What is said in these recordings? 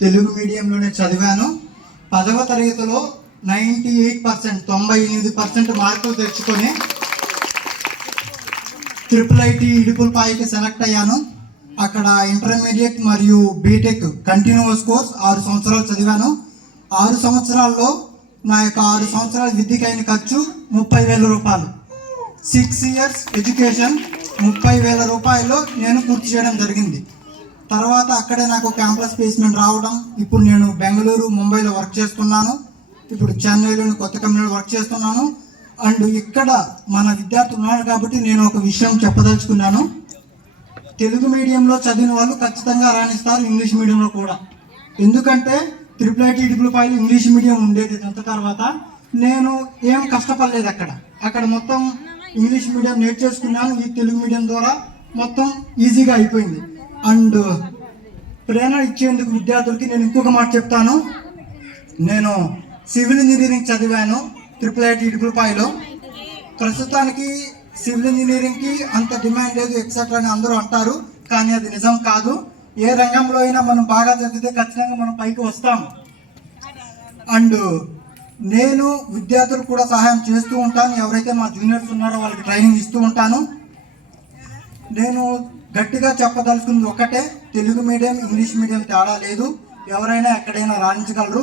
తెలుగు మీడియంలోనే చదివాను. 10వ తరగతిలో 98% 98% మార్కులు తెచ్చుకొని IIIT ఇడుపులపాయకి సెలెక్ట్ అయ్యాను. అక్కడ ఇంటర్మీడియట్ మరియు బీటెక్ కంటిన్యూస్ కోర్స్ 6 సంవత్సరాలు చదివాను. 6 సంవత్సరాల్లో నా యొక్క 6 సంవత్సరాల విద్యకైన ఖర్చు 30,000 రూపాయలు. 6 ఇయర్స్ ఎడ్యుకేషన్ 30,000 రూపాయలు నేను పూర్తి చేయడం జరిగింది. తర్వాత అక్కడే నాకు క్యాంపస్ ప్లేస్మెంట్ రావడం, ఇప్పుడు నేను బెంగళూరు, ముంబైలో వర్క్ చేస్తున్నాను. ఇప్పుడు చెన్నైలోని కొత్త కంపెనీలో వర్క్ చేస్తున్నాను. అండ్ ఇక్కడ మన విద్యార్థులు ఉన్నారు కాబట్టి నేను ఒక విషయం చెప్పదలుచుకున్నాను. తెలుగు మీడియంలో చదివిన వాళ్ళు ఖచ్చితంగా రాణిస్తారు, ఇంగ్లీష్ మీడియంలో కూడా. ఎందుకంటే IIIT ఇడుపులపాయలు ఇంగ్లీష్ మీడియం ఉండేది. తర్వాత నేను ఏం కష్టపడలేదు. అక్కడ మొత్తం ఇంగ్లీష్ మీడియం నేర్చేసుకున్నాను. ఈ తెలుగు మీడియం ద్వారా మొత్తం ఈజీగా అయిపోయింది. అండ్ ప్రేరణ ఇచ్చేందుకు విద్యార్థులకి నేను ఇంకొక మాట చెప్తాను. నేను సివిల్ ఇంజనీరింగ్ చదివాను IIIT ఇడుపులపాయలో. ప్రస్తుతానికి సివిల్ ఇంజనీరింగ్కి అంత డిమాండ్ లేదు ఎక్సెట్రా అని అందరూ అంటారు, కానీ అది నిజం కాదు. ఏ రంగంలో అయినా మనం బాగా చదివితే ఖచ్చితంగా మనం పైకి వస్తాం. అండ్ నేను విద్యార్థులకు కూడా సహాయం చేస్తూ ఉంటాను. ఎవరైతే మా జూనియర్స్ ఉన్నారో వాళ్ళకి ట్రైనింగ్ ఇస్తూ ఉంటాను. నేను గట్టిగా చెప్పదలుచుకుంది ఒకటే, తెలుగు మీడియం ఇంగ్లీష్ మీడియం తేడా లేదు. ఎవరైనా ఎక్కడైనా రాణించగలరు.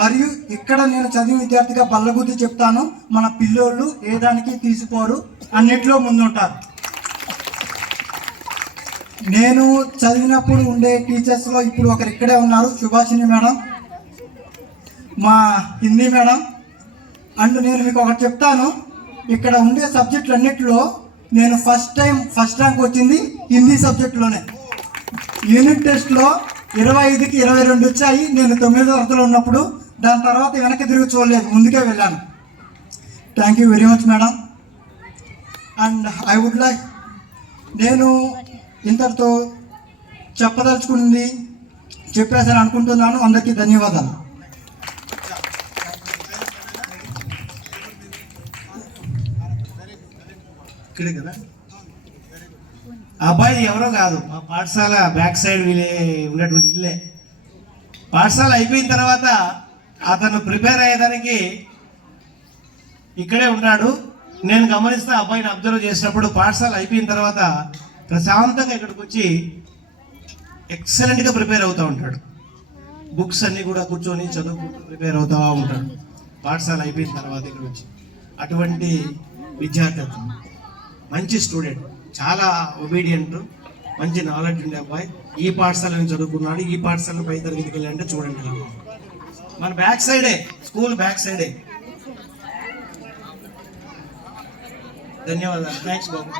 మరియు ఇక్కడ నేను చదివి విద్యార్థిగా బల్లగుద్ది చెప్తాను, మన పిల్లోళ్ళు ఏ దానికి తీసిపోరు, అన్నిట్లో ముందుంటారు. నేను చదివినప్పుడు ఉండే టీచర్స్లో ఇప్పుడు ఒకరు ఇక్కడే ఉన్నారు, సుభాషిణి మేడం, మా హిందీ మేడం. అండ్ నేను మీకు ఒకటి చెప్తాను, ఇక్కడ ఉండే సబ్జెక్టులు అన్నిటిలో నేను ఫస్ట్ ర్యాంక్ వచ్చింది హిందీ సబ్జెక్టులోనే. యూనిట్ టెస్ట్లో 25కి 22 వచ్చాయి. నేను 9వ తరగతిలో ఉన్నప్పుడు. దాని తర్వాత వెనక్కి తిరిగి చూడలేదు, ముందుకే వెళ్ళాను. Thank you very much madam. And I would like, నేను ఇంతటితో చెప్పదలుచుకుంది చెప్పేసాను అనుకుంటున్నాను. అందరికీ ధన్యవాదాలు. ఇక్కడే కదా అబ్బాయి ఎవరో కాదు, మా పాఠశాల బ్యాక్ సైడ్ ఉన్నటువంటి ఇల్లే. పాఠశాల అయిపోయిన తర్వాత అతను ప్రిపేర్ అయ్యేదానికి ఇక్కడే ఉన్నాడు. నేను గమనిస్తే అబ్బాయిని అబ్జర్వ్ చేసినప్పుడు పాఠశాల అయిపోయిన తర్వాత ప్రశాంతంగా ఇక్కడికి వచ్చి ఎక్సలెంట్గా ప్రిపేర్ అవుతూ ఉంటాడు. బుక్స్ అన్నీ కూడా కూర్చొని చదువుకుంటూ ప్రిపేర్ అవుతూ ఉంటాడు పాఠశాల అయిపోయిన తర్వాత ఇక్కడ వచ్చి. అటువంటి విద్యార్థి అతను, మంచి స్టూడెంట్, చాలా ఒబీడియంట్, మంచి నాలెడ్జ్ ఉండే అబ్బాయి. ఈ పాఠశాలను చదువుకున్నాడు. ఈ పాఠశాల పై తరగతికి వెళ్ళంటే చూడండి, మన బ్యాక్ సైడే, స్కూల్ బ్యాక్ సైడే. ధన్యవాదాలు. థ్యాంక్స్ బాబు.